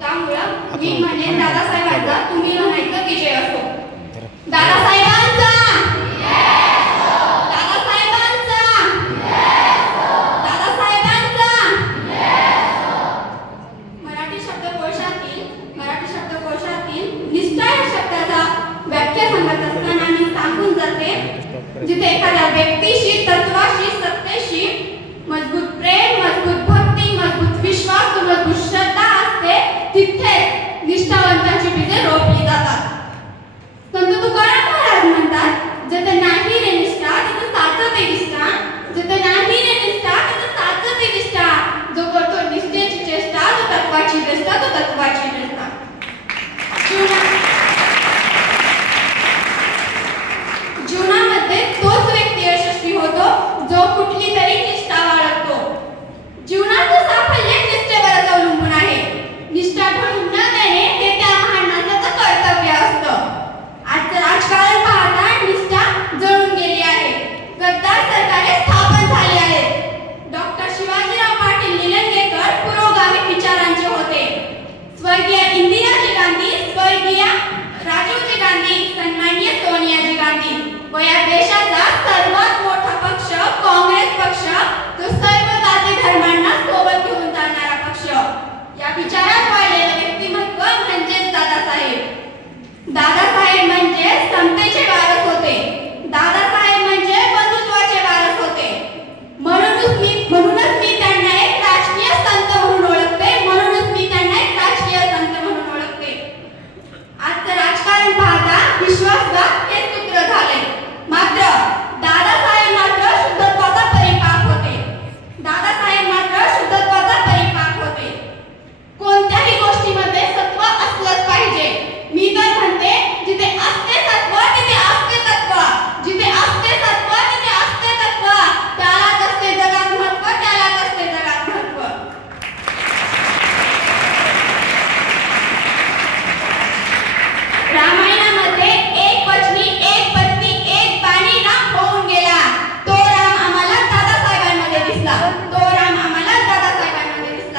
त्यामुळं मी म्हणेन दादासाहेबांचा तुम्ही म्हणायचं विजय असो. दादासाहेबांचा, दादासाहेबांचा, दादासाहेबांचा. मराठी शब्दकोशातील निष्ठा या शब्दाचा व्याख्या सांगत असताना मी सांगून जाते, जिथे एखाद्या व्यक्तीशी, तत्वाशी, सत्तेशी मजबूत प्रेम, मजबूत भक्ती, मजबूत विश्वास, मजबूत श्रद्धा असते, तिथे निष्ठावंतांची बीजे रोपली जातात. संत तुकाराम महाराज म्हणतात, जिथे नाही रे निष्ठा तिथे साचते निष्ठा, जिथे नाही रे निष्ठा तिथे साचते निष्ठा. जो करतो निष्ठेची चेष्टा, तो तत्वाची निष्ठा, तो तत्वाची निष्ठा. जीवनामध्ये तोच व्यक्ती यशस्वी होतो जो कुठली तरी